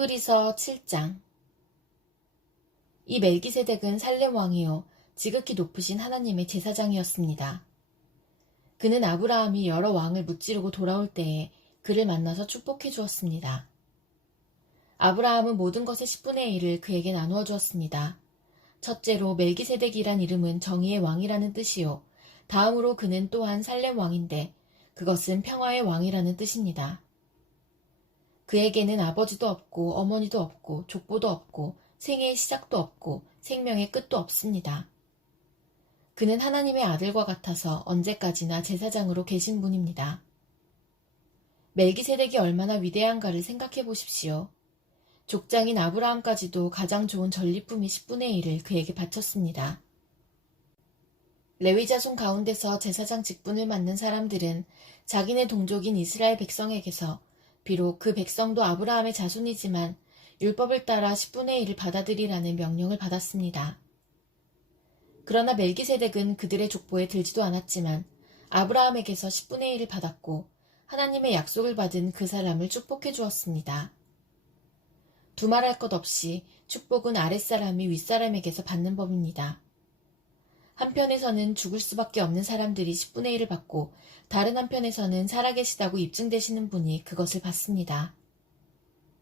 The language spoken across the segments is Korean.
히브리서 7장. 이 멜기세덱은 살렘 왕이요 지극히 높으신 하나님의 제사장이었습니다. 그는 아브라함이 여러 왕을 무찌르고 돌아올 때에 그를 만나서 축복해 주었습니다. 아브라함은 모든 것의 10분의 1을 그에게 나누어 주었습니다. 첫째로 멜기세덱이란 이름은 정의의 왕이라는 뜻이요. 다음으로 그는 또한 살렘 왕인데 그것은 평화의 왕이라는 뜻입니다. 그에게는 아버지도 없고 어머니도 없고 족보도 없고 생애의 시작도 없고 생명의 끝도 없습니다. 그는 하나님의 아들과 같아서 언제까지나 제사장으로 계신 분입니다. 멜기세덱이 얼마나 위대한가를 생각해 보십시오. 족장인 아브라함까지도 가장 좋은 전리품이 10분의 1을 그에게 바쳤습니다. 레위 자손 가운데서 제사장 직분을 맡는 사람들은 자기네 동족인 이스라엘 백성에게서 비록 그 백성도 아브라함의 자손이지만 율법을 따라 10분의 1을 받아들이라는 명령을 받았습니다. 그러나 멜기세덱은 그들의 족보에 들지도 않았지만 아브라함에게서 10분의 1을 받았고 하나님의 약속을 받은 그 사람을 축복해 주었습니다. 두말할 것 없이 축복은 아랫사람이 윗사람에게서 받는 법입니다. 한편에서는 죽을 수밖에 없는 사람들이 10분의 1을 받고 다른 한편에서는 살아계시다고 입증되시는 분이 그것을 받습니다.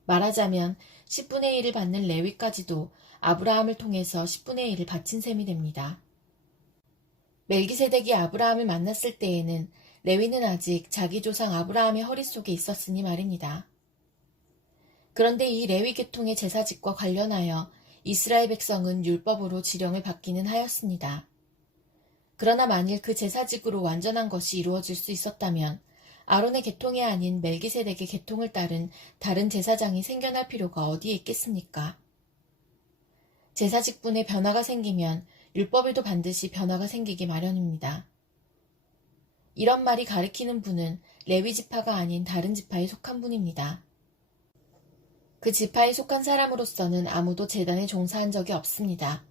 말하자면 10분의 1을 받는 레위까지도 아브라함을 통해서 10분의 1을 바친 셈이 됩니다. 멜기세덱이 아브라함을 만났을 때에는 레위는 아직 자기 조상 아브라함의 허리 속에 있었으니 말입니다. 그런데 이 레위 계통의 제사직과 관련하여 이스라엘 백성은 율법으로 지령을 받기는 하였습니다. 그러나 만일 그 제사직으로 완전한 것이 이루어질 수 있었다면 아론의 계통이 아닌 멜기세덱의 계통을 따른 다른 제사장이 생겨날 필요가 어디에 있겠습니까? 제사직분에 변화가 생기면 율법에도 반드시 변화가 생기기 마련입니다. 이런 말이 가리키는 분은 레위 지파가 아닌 다른 지파에 속한 분입니다. 그 지파에 속한 사람으로서는 아무도 제단에 종사한 적이 없습니다.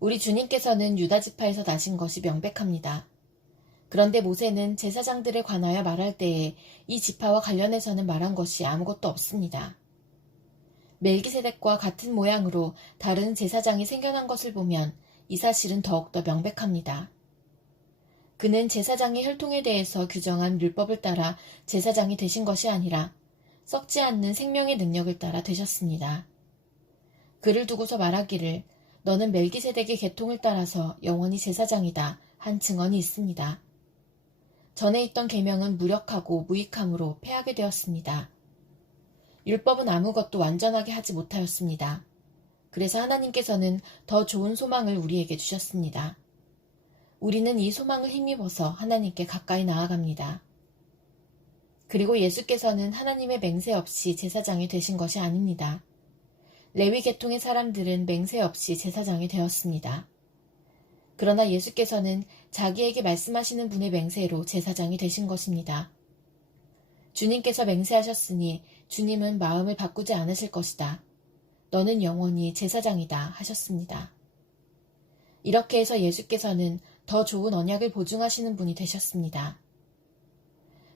우리 주님께서는 유다 지파에서 나신 것이 명백합니다. 그런데 모세는 제사장들에 관하여 말할 때에 이 지파와 관련해서는 말한 것이 아무것도 없습니다. 멜기세덱과 같은 모양으로 다른 제사장이 생겨난 것을 보면 이 사실은 더욱더 명백합니다. 그는 제사장의 혈통에 대해서 규정한 율법을 따라 제사장이 되신 것이 아니라 썩지 않는 생명의 능력을 따라 되셨습니다. 그를 두고서 말하기를 너는 멜기세덱의 계통을 따라서 영원히 제사장이다 한 증언이 있습니다. 전에 있던 계명은 무력하고 무익함으로 패하게 되었습니다. 율법은 아무것도 완전하게 하지 못하였습니다. 그래서 하나님께서는 더 좋은 소망을 우리에게 주셨습니다. 우리는 이 소망을 힘입어서 하나님께 가까이 나아갑니다. 그리고 예수께서는 하나님의 맹세 없이 제사장이 되신 것이 아닙니다. 레위 계통의 사람들은 맹세 없이 제사장이 되었습니다. 그러나 예수께서는 자기에게 말씀하시는 분의 맹세로 제사장이 되신 것입니다. 주님께서 맹세하셨으니 주님은 마음을 바꾸지 않으실 것이다. 너는 영원히 제사장이다 하셨습니다. 이렇게 해서 예수께서는 더 좋은 언약을 보증하시는 분이 되셨습니다.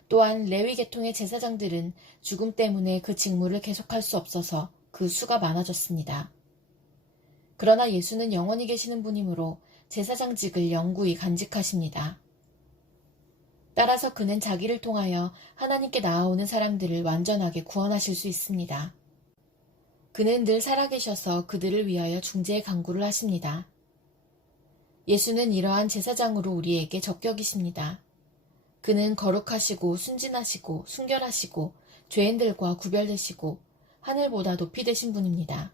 또한 레위 계통의 제사장들은 죽음 때문에 그 직무를 계속할 수 없어서 그 수가 많아졌습니다. 그러나 예수는 영원히 계시는 분이므로 제사장직을 영구히 간직하십니다. 따라서 그는 자기를 통하여 하나님께 나아오는 사람들을 완전하게 구원하실 수 있습니다. 그는 늘 살아계셔서 그들을 위하여 중재의 간구를 하십니다. 예수는 이러한 제사장으로 우리에게 적격이십니다. 그는 거룩하시고 순진하시고 순결하시고 죄인들과 구별되시고 하늘보다 높이 되신 분입니다.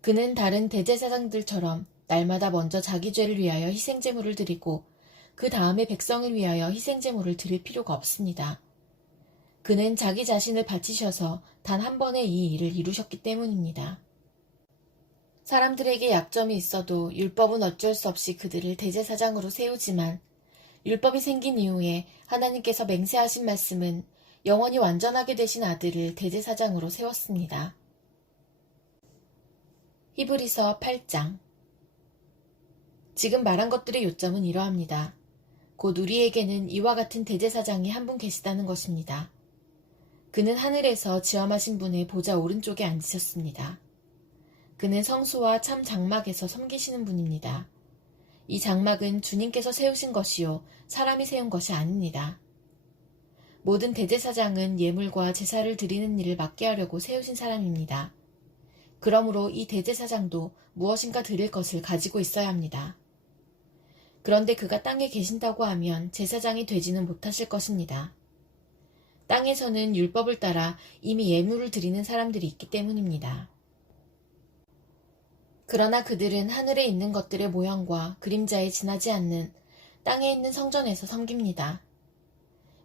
그는 다른 대제사장들처럼 날마다 먼저 자기 죄를 위하여 희생제물을 드리고 그 다음에 백성을 위하여 희생제물을 드릴 필요가 없습니다. 그는 자기 자신을 바치셔서 단 한 번에 이 일을 이루셨기 때문입니다. 사람들에게 약점이 있어도 율법은 어쩔 수 없이 그들을 대제사장으로 세우지만 율법이 생긴 이후에 하나님께서 맹세하신 말씀은 영원히 완전하게 되신 아들을 대제사장으로 세웠습니다. 히브리서 8장. 지금 말한 것들의 요점은 이러합니다. 곧 우리에게는 이와 같은 대제사장이 한 분 계시다는 것입니다. 그는 하늘에서 지엄하신 분의 보좌 오른쪽에 앉으셨습니다. 그는 성소와 참 장막에서 섬기시는 분입니다. 이 장막은 주님께서 세우신 것이요 사람이 세운 것이 아닙니다. 모든 대제사장은 예물과 제사를 드리는 일을 맡게 하려고 세우신 사람입니다. 그러므로 이 대제사장도 무엇인가 드릴 것을 가지고 있어야 합니다. 그런데 그가 땅에 계신다고 하면 제사장이 되지는 못하실 것입니다. 땅에서는 율법을 따라 이미 예물을 드리는 사람들이 있기 때문입니다. 그러나 그들은 하늘에 있는 것들의 모형과 그림자에 지나지 않는 땅에 있는 성전에서 섬깁니다.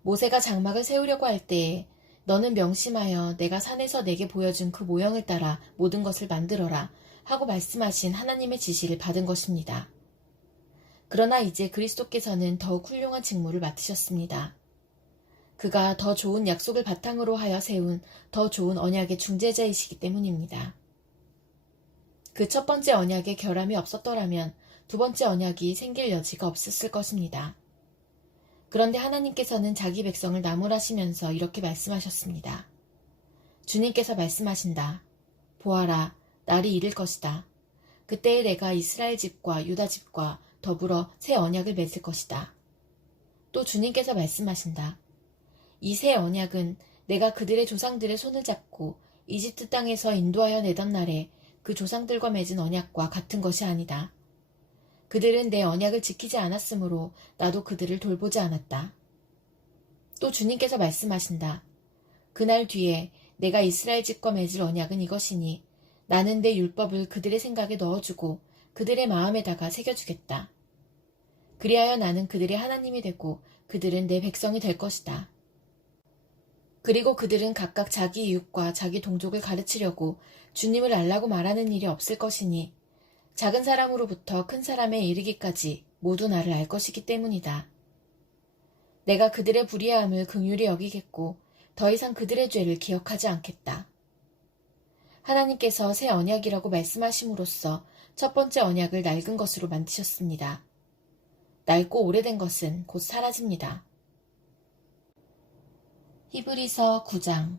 모세가 장막을 세우려고 할 때에 너는 명심하여 내가 산에서 내게 보여준 그 모형을 따라 모든 것을 만들어라 하고 말씀하신 하나님의 지시를 받은 것입니다. 그러나 이제 그리스도께서는 더욱 훌륭한 직무를 맡으셨습니다. 그가 더 좋은 약속을 바탕으로 하여 세운 더 좋은 언약의 중재자이시기 때문입니다. 그 첫 번째 언약에 결함이 없었더라면 두 번째 언약이 생길 여지가 없었을 것입니다. 그런데 하나님께서는 자기 백성을 나무라시면서 이렇게 말씀하셨습니다. 주님께서 말씀하신다. 보아라, 날이 이를 것이다. 그때에 내가 이스라엘 집과 유다 집과 더불어 새 언약을 맺을 것이다. 또 주님께서 말씀하신다. 이 새 언약은 내가 그들의 조상들의 손을 잡고 이집트 땅에서 인도하여 내던 날에 그 조상들과 맺은 언약과 같은 것이 아니다. 그들은 내 언약을 지키지 않았으므로 나도 그들을 돌보지 않았다. 또 주님께서 말씀하신다. 그날 뒤에 내가 이스라엘 집과 맺을 언약은 이것이니 나는 내 율법을 그들의 생각에 넣어주고 그들의 마음에다가 새겨주겠다. 그리하여 나는 그들의 하나님이 되고 그들은 내 백성이 될 것이다. 그리고 그들은 각각 자기 이웃과 자기 동족을 가르치려고 주님을 알라고 말하는 일이 없을 것이니 작은 사람으로부터 큰 사람에 이르기까지 모두 나를 알 것이기 때문이다. 내가 그들의 불의함을 긍휼히 여기겠고 더 이상 그들의 죄를 기억하지 않겠다. 하나님께서 새 언약이라고 말씀하심으로써 첫 번째 언약을 낡은 것으로 만드셨습니다. 낡고 오래된 것은 곧 사라집니다. 히브리서 9장.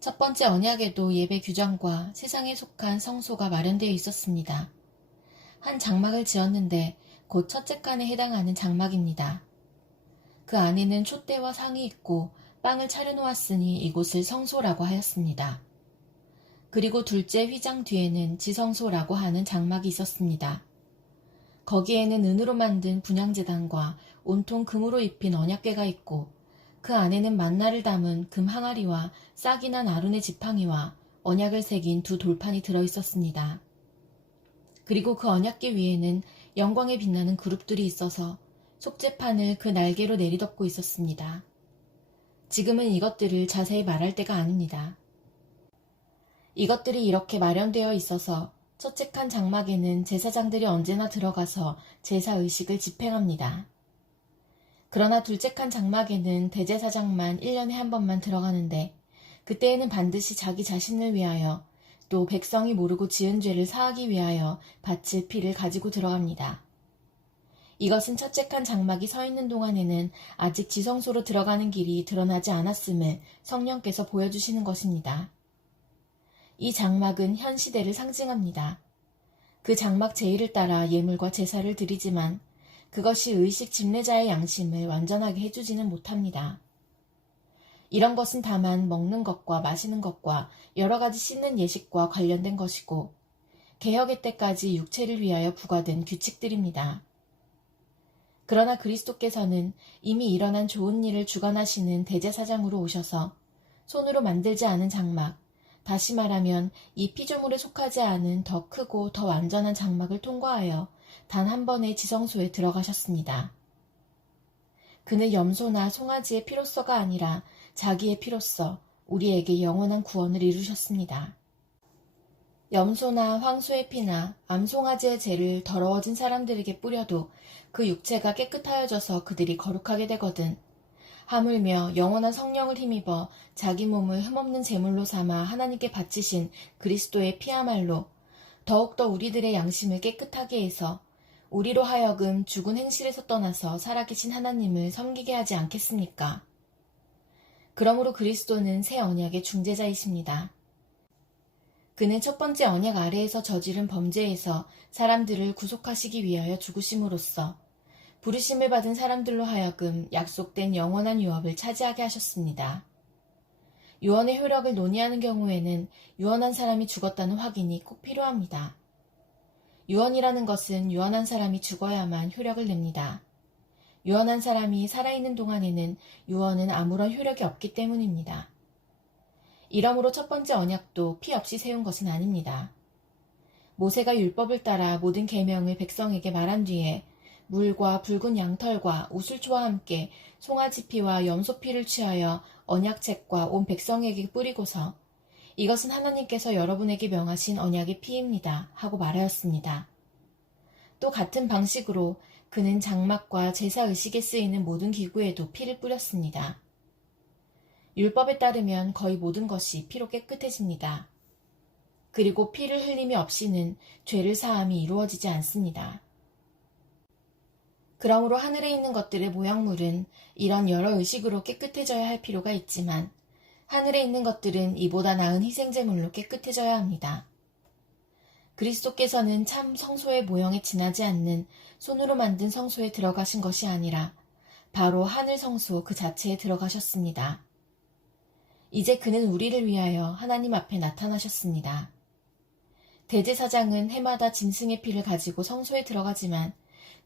첫 번째 언약에도 예배 규정과 세상에 속한 성소가 마련되어 있었습니다. 한 장막을 지었는데 곧 첫째 칸에 해당하는 장막입니다. 그 안에는 촛대와 상이 있고 빵을 차려놓았으니 이곳을 성소라고 하였습니다. 그리고 둘째 휘장 뒤에는 지성소라고 하는 장막이 있었습니다. 거기에는 은으로 만든 분향제단과 온통 금으로 입힌 언약궤가 있고 그 안에는 만나를 담은 금 항아리와 싹이 난 아론의 지팡이와 언약을 새긴 두 돌판이 들어있었습니다. 그리고 그 언약궤 위에는 영광에 빛나는 그룹들이 있어서 속죄판을 그 날개로 내리덮고 있었습니다. 지금은 이것들을 자세히 말할 때가 아닙니다. 이것들이 이렇게 마련되어 있어서 첫째 칸 장막에는 제사장들이 언제나 들어가서 제사 의식을 집행합니다. 그러나 둘째 칸 장막에는 대제사장만 1년에 한 번만 들어가는데 그때에는 반드시 자기 자신을 위하여 또 백성이 모르고 지은 죄를 사하기 위하여 바칠 피를 가지고 들어갑니다. 이것은 첫째 칸 장막이 서 있는 동안에는 아직 지성소로 들어가는 길이 드러나지 않았음을 성령께서 보여주시는 것입니다. 이 장막은 현 시대를 상징합니다. 그 장막 제의를 따라 예물과 제사를 드리지만 그것이 의식 집례자의 양심을 완전하게 해주지는 못합니다. 이런 것은 다만 먹는 것과 마시는 것과 여러 가지 씻는 예식과 관련된 것이고 개혁의 때까지 육체를 위하여 부과된 규칙들입니다. 그러나 그리스도께서는 이미 일어난 좋은 일을 주관하시는 대제사장으로 오셔서 손으로 만들지 않은 장막, 다시 말하면 이 피조물에 속하지 않은 더 크고 더 완전한 장막을 통과하여 단 한 번의 지성소에 들어가셨습니다. 그는 염소나 송아지의 피로서가 아니라 자기의 피로서 우리에게 영원한 구원을 이루셨습니다. 염소나 황소의 피나 암송아지의 죄를 더러워진 사람들에게 뿌려도 그 육체가 깨끗하여져서 그들이 거룩하게 되거든 하물며 영원한 성령을 힘입어 자기 몸을 흠없는 제물로 삼아 하나님께 바치신 그리스도의 피야말로 더욱더 우리들의 양심을 깨끗하게 해서 우리로 하여금 죽은 행실에서 떠나서 살아계신 하나님을 섬기게 하지 않겠습니까? 그러므로 그리스도는 새 언약의 중재자이십니다. 그는 첫 번째 언약 아래에서 저지른 범죄에서 사람들을 구속하시기 위하여 죽으심으로써 부르심을 받은 사람들로 하여금 약속된 영원한 유업을 차지하게 하셨습니다. 유언의 효력을 논의하는 경우에는 유언한 사람이 죽었다는 확인이 꼭 필요합니다. 유언이라는 것은 유언한 사람이 죽어야만 효력을 냅니다. 유언한 사람이 살아있는 동안에는 유언은 아무런 효력이 없기 때문입니다. 이러므로 첫 번째 언약도 피 없이 세운 것은 아닙니다. 모세가 율법을 따라 모든 계명을 백성에게 말한 뒤에 물과 붉은 양털과 우슬초와 함께 송아지 피와 염소 피를 취하여 언약책과 온 백성에게 뿌리고서 이것은 하나님께서 여러분에게 명하신 언약의 피입니다 하고 말하였습니다. 또 같은 방식으로 그는 장막과 제사 의식에 쓰이는 모든 기구에도 피를 뿌렸습니다. 율법에 따르면 거의 모든 것이 피로 깨끗해집니다. 그리고 피를 흘림이 없이는 죄를 사함이 이루어지지 않습니다. 그러므로 하늘에 있는 것들의 모형물은 이런 여러 의식으로 깨끗해져야 할 필요가 있지만 하늘에 있는 것들은 이보다 나은 희생제물로 깨끗해져야 합니다. 그리스도께서는 참 성소의 모형에 지나지 않는 손으로 만든 성소에 들어가신 것이 아니라 바로 하늘 성소 그 자체에 들어가셨습니다. 이제 그는 우리를 위하여 하나님 앞에 나타나셨습니다. 대제사장은 해마다 짐승의 피를 가지고 성소에 들어가지만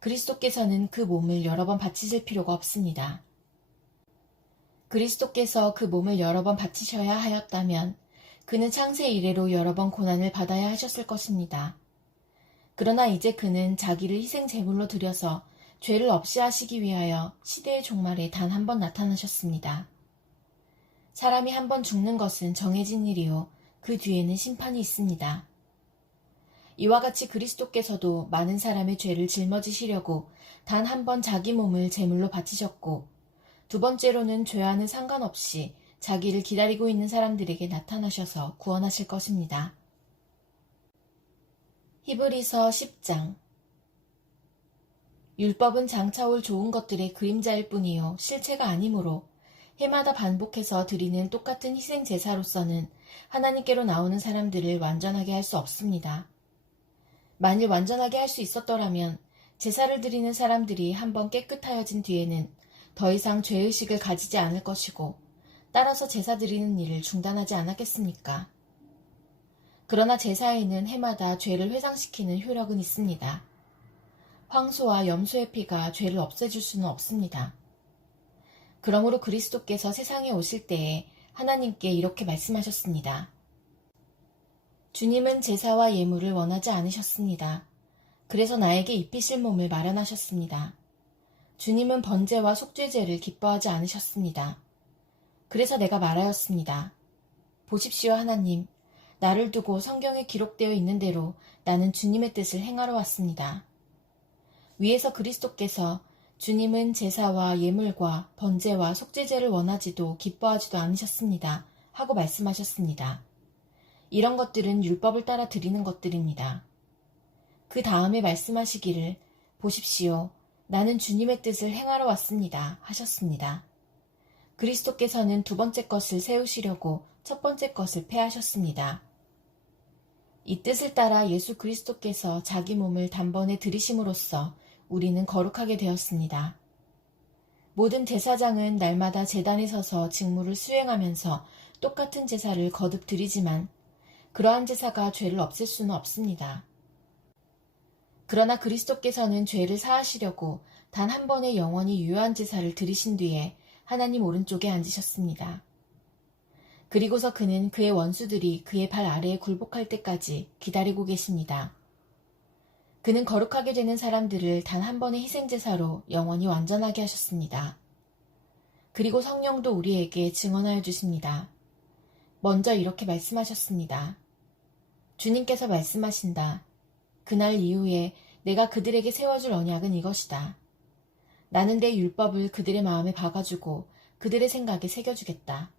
그리스도께서는 그 몸을 여러 번 바치실 필요가 없습니다. 그리스도께서 그 몸을 여러 번 바치셔야 하였다면 그는 창세 이래로 여러 번 고난을 받아야 하셨을 것입니다. 그러나 이제 그는 자기를 희생 제물로 드려서 죄를 없이 하시기 위하여 시대의 종말에 단 한 번 나타나셨습니다. 사람이 한 번 죽는 것은 정해진 일이요 그 뒤에는 심판이 있습니다. 이와 같이 그리스도께서도 많은 사람의 죄를 짊어지시려고 단 한 번 자기 몸을 제물로 바치셨고 두 번째로는 죄와는 상관없이 자기를 기다리고 있는 사람들에게 나타나셔서 구원하실 것입니다. 히브리서 10장 율법은 장차올 좋은 것들의 그림자일 뿐이요 실체가 아니므로 해마다 반복해서 드리는 똑같은 희생 제사로서는 하나님께로 나오는 사람들을 완전하게 할 수 없습니다. 만일 완전하게 할 수 있었더라면 제사를 드리는 사람들이 한번 깨끗하여진 뒤에는 더 이상 죄의식을 가지지 않을 것이고 따라서 제사 드리는 일을 중단하지 않았겠습니까? 그러나 제사에는 해마다 죄를 회상시키는 효력은 있습니다. 황소와 염소의 피가 죄를 없애줄 수는 없습니다. 그러므로 그리스도께서 세상에 오실 때에 하나님께 이렇게 말씀하셨습니다. 주님은 제사와 예물을 원하지 않으셨습니다. 그래서 나에게 입히실 몸을 마련하셨습니다. 주님은 번제와 속죄제를 기뻐하지 않으셨습니다. 그래서 내가 말하였습니다. 보십시오 하나님, 나를 두고 성경에 기록되어 있는 대로 나는 주님의 뜻을 행하러 왔습니다. 위에서 그리스도께서 주님은 제사와 예물과 번제와 속죄제를 원하지도 기뻐하지도 않으셨습니다. 하고 말씀하셨습니다. 이런 것들은 율법을 따라 드리는 것들입니다. 그 다음에 말씀하시기를 보십시오. 나는 주님의 뜻을 행하러 왔습니다. 하셨습니다. 그리스도께서는 두 번째 것을 세우시려고 첫 번째 것을 폐하셨습니다. 이 뜻을 따라 예수 그리스도께서 자기 몸을 단번에 들이심으로써 우리는 거룩하게 되었습니다. 모든 제사장은 날마다 제단에 서서 직무를 수행하면서 똑같은 제사를 거듭 드리지만 그러한 제사가 죄를 없앨 수는 없습니다. 그러나 그리스도께서는 죄를 사하시려고 단 한 번의 영원히 유효한 제사를 드리신 뒤에 하나님 오른쪽에 앉으셨습니다. 그리고서 그는 그의 원수들이 그의 발 아래에 굴복할 때까지 기다리고 계십니다. 그는 거룩하게 되는 사람들을 단 한 번의 희생제사로 영원히 완전하게 하셨습니다. 그리고 성령도 우리에게 증언하여 주십니다. 먼저 이렇게 말씀하셨습니다. 주님께서 말씀하신다. 그날 이후에 내가 그들에게 세워줄 언약은 이것이다. 나는 내 율법을 그들의 마음에 박아주고 그들의 생각에 새겨주겠다.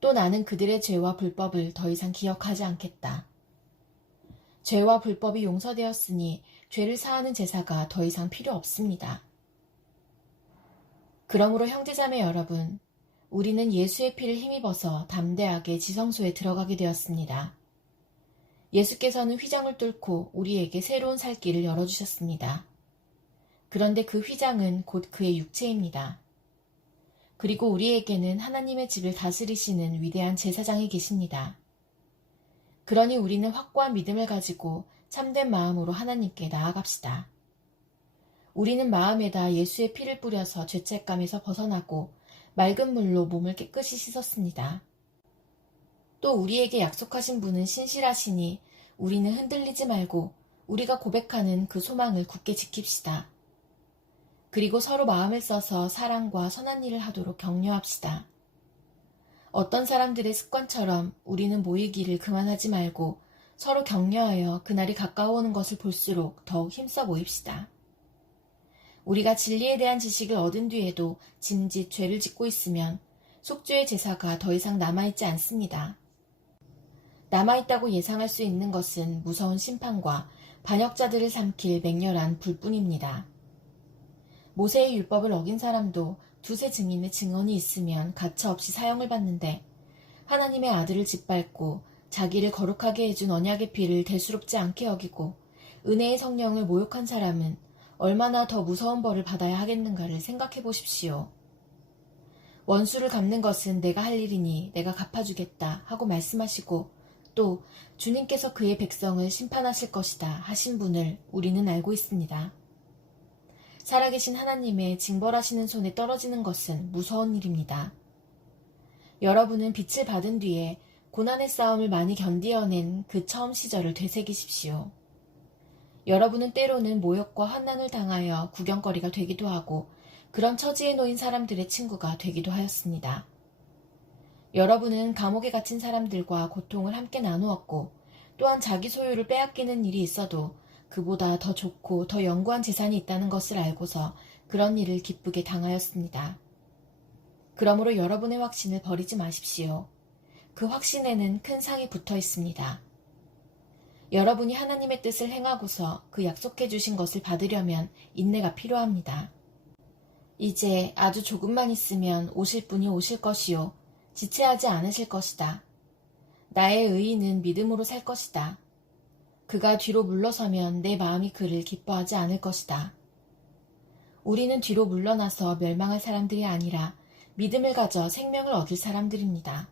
또 나는 그들의 죄와 불법을 더 이상 기억하지 않겠다. 죄와 불법이 용서되었으니 죄를 사하는 제사가 더 이상 필요 없습니다. 그러므로 형제자매 여러분, 우리는 예수의 피를 힘입어서 담대하게 지성소에 들어가게 되었습니다. 예수께서는 휘장을 뚫고 우리에게 새로운 살 길을 열어주셨습니다. 그런데 그 휘장은 곧 그의 육체입니다. 그리고 우리에게는 하나님의 집을 다스리시는 위대한 제사장이 계십니다. 그러니 우리는 확고한 믿음을 가지고 참된 마음으로 하나님께 나아갑시다. 우리는 마음에다 예수의 피를 뿌려서 죄책감에서 벗어나고 맑은 물로 몸을 깨끗이 씻었습니다. 또 우리에게 약속하신 분은 신실하시니 우리는 흔들리지 말고 우리가 고백하는 그 소망을 굳게 지킵시다. 그리고 서로 마음을 써서 사랑과 선한 일을 하도록 격려합시다. 어떤 사람들의 습관처럼 우리는 모이기를 그만하지 말고 서로 격려하여 그날이 가까워오는 것을 볼수록 더욱 힘써 모입시다. 우리가 진리에 대한 지식을 얻은 뒤에도 짐짓 죄를 짓고 있으면 속죄의 제사가 더 이상 남아있지 않습니다. 남아있다고 예상할 수 있는 것은 무서운 심판과 반역자들을 삼킬 맹렬한 불뿐입니다. 모세의 율법을 어긴 사람도 두세 증인의 증언이 있으면 가차없이 사형을 받는데 하나님의 아들을 짓밟고 자기를 거룩하게 해준 언약의 피를 대수롭지 않게 여기고 은혜의 성령을 모욕한 사람은 얼마나 더 무서운 벌을 받아야 하겠는가를 생각해 보십시오. 원수를 갚는 것은 내가 할 일이니 내가 갚아주겠다 하고 말씀하시고 또 주님께서 그의 백성을 심판하실 것이다 하신 분을 우리는 알고 있습니다. 살아계신 하나님의 징벌하시는 손에 떨어지는 것은 무서운 일입니다. 여러분은 빛을 받은 뒤에 고난의 싸움을 많이 견디어낸 그 처음 시절을 되새기십시오. 여러분은 때로는 모욕과 환난을 당하여 구경거리가 되기도 하고 그런 처지에 놓인 사람들의 친구가 되기도 하였습니다. 여러분은 감옥에 갇힌 사람들과 고통을 함께 나누었고 또한 자기 소유를 빼앗기는 일이 있어도 그보다 더 좋고 더 영구한 재산이 있다는 것을 알고서 그런 일을 기쁘게 당하였습니다. 그러므로 여러분의 확신을 버리지 마십시오. 그 확신에는 큰 상이 붙어 있습니다. 여러분이 하나님의 뜻을 행하고서 그 약속해 주신 것을 받으려면 인내가 필요합니다. 이제 아주 조금만 있으면 오실 분이 오실 것이요 지체하지 않으실 것이다. 나의 의인은 믿음으로 살 것이다. 그가 뒤로 물러서면 내 마음이 그를 기뻐하지 않을 것이다. 우리는 뒤로 물러나서 멸망할 사람들이 아니라 믿음을 가져 생명을 얻을 사람들입니다.